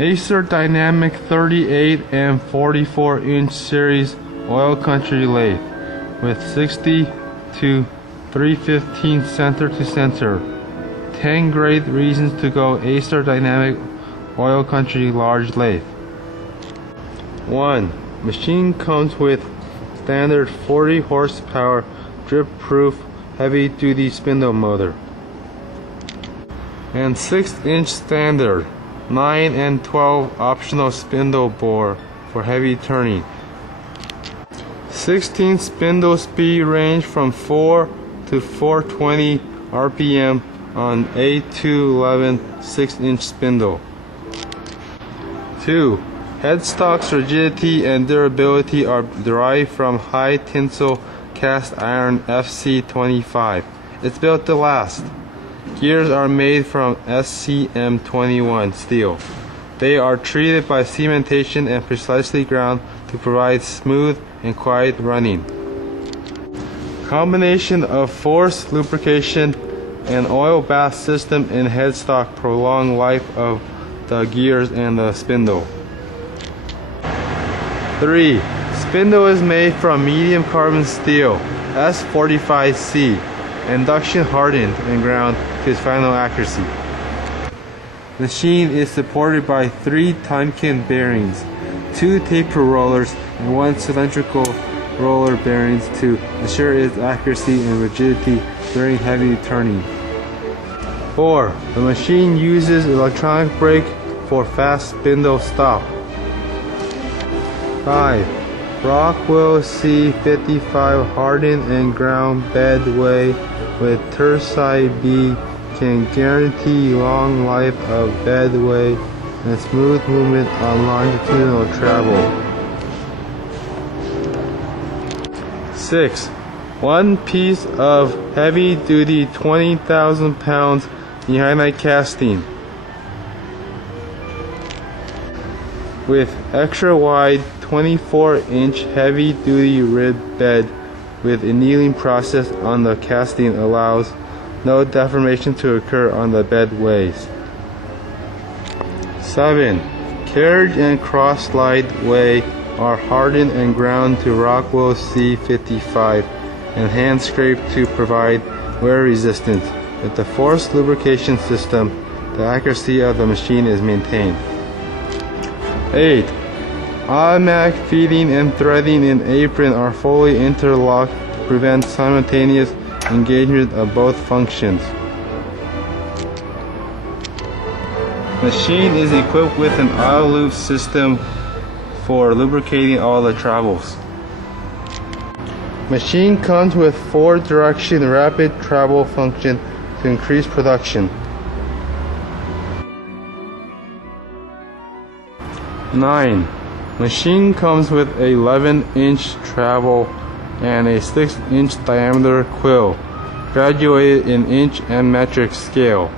ACER Dynamic 38 and 44 inch series oil country lathe with 60 to 315 center to center. 10 great reasons to go ACER Dynamic oil country large lathe. 1. Machine comes with standard 40 horsepower drip proof heavy duty spindle motor and 6-inch standard 9 and 12 optional spindle bore for heavy turning. 16 spindle speed range from 4 to 420 RPM on A211 6-inch spindle. 2. Headstock's rigidity and durability are derived from high tensile cast iron FC25. It's built to last. Gears are made from SCM21 steel. They are treated by cementation and precisely ground to provide smooth and quiet running. Combination of force, lubrication, and oil bath system in headstock prolong life of the gears and the spindle. 3. Spindle is made from medium carbon steel S45C, induction hardened and ground to its final accuracy. Machine is supported by 3 Timken bearings, 2 taper rollers, and 1 cylindrical roller bearings to ensure its accuracy and rigidity during heavy turning. 4. The machine uses electronic brake for fast spindle stop. 5. Rockwell C55 hardened and ground bedway with Terside B can guarantee long life of bedway and smooth movement on longitudinal travel. 6. One piece of heavy-duty 20,000 pounds behind casting with extra wide 24-inch heavy-duty rib bed with annealing process on the casting allows no deformation to occur on the bedways. 7. Carriage and cross slide way are hardened and ground to Rockwell C55 and hand scraped to provide wear resistance. With the force lubrication system, the accuracy of the machine is maintained. 8. Automatic feeding and threading in apron are fully interlocked to prevent simultaneous engagement of both functions. Machine is equipped with an auto loop system for lubricating all the travels. Machine comes with 4-direction rapid travel function to increase production. 9. Machine comes with a 11-inch travel and a 6-inch diameter quill, graduated in inch and metric scale.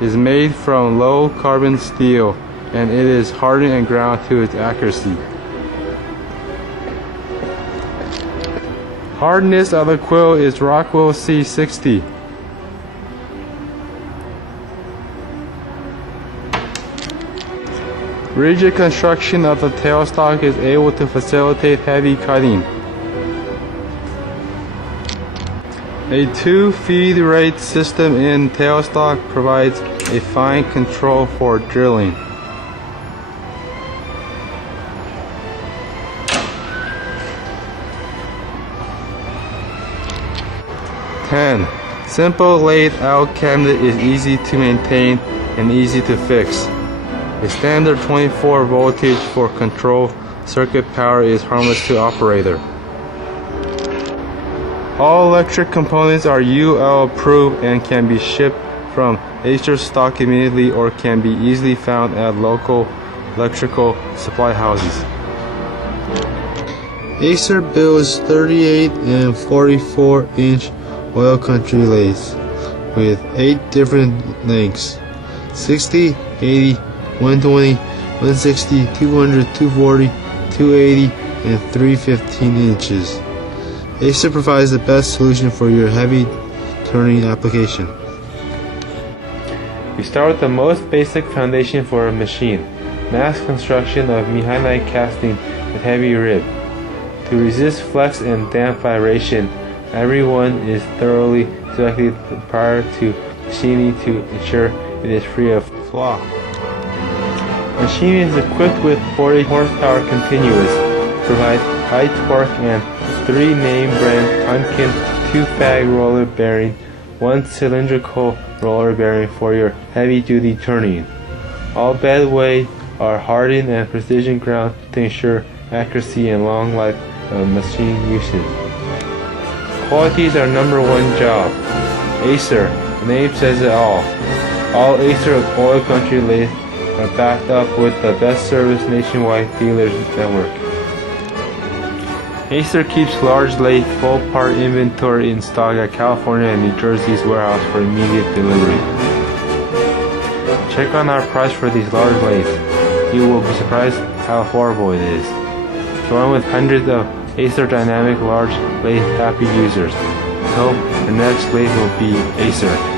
Is made from low carbon steel and it is hardened and ground to its accuracy. Hardness of the quill is Rockwell C60. Rigid construction of the tailstock is able to facilitate heavy cutting. A 2-feed rate system in tailstock provides a fine control for drilling. 10. Simple laid out cabinet is easy to maintain and easy to fix. A standard 24 voltage for control circuit power is harmless to operator. All electric components are UL approved and can be shipped from ACER stock immediately or can be easily found at local electrical supply houses. ACER builds 38 and 44-inch oil country lathes with 8 different lengths: 60, 80, 120, 160, 200, 240, 280, and 315 inches. ACER provides the best solution for your heavy turning application. We start with the most basic foundation for a machine. mass construction of mehanite casting with heavy rib. To resist flex and damp vibration, everyone is thoroughly selected prior to machining to ensure it is free of flaw. Machining is equipped with 40 horsepower continuous, provides high torque and 3 name brand Tonkin 2-fag roller bearing, 1 cylindrical roller bearing for your heavy duty turning. All bedway are hardened and precision ground to ensure accuracy and long life of machine usage. Quality is our #1 job. ACER, the name says it all. All ACER oil country lathes are backed up with the best service nationwide dealers network. ACER keeps large lathe full part inventory in stock at California and New Jersey's warehouse for immediate delivery. Check on our price for these large lathes. You will be surprised how affordable it is. Join with hundreds of ACER Dynamic large lathe happy users. Hope your next lathe will be ACER.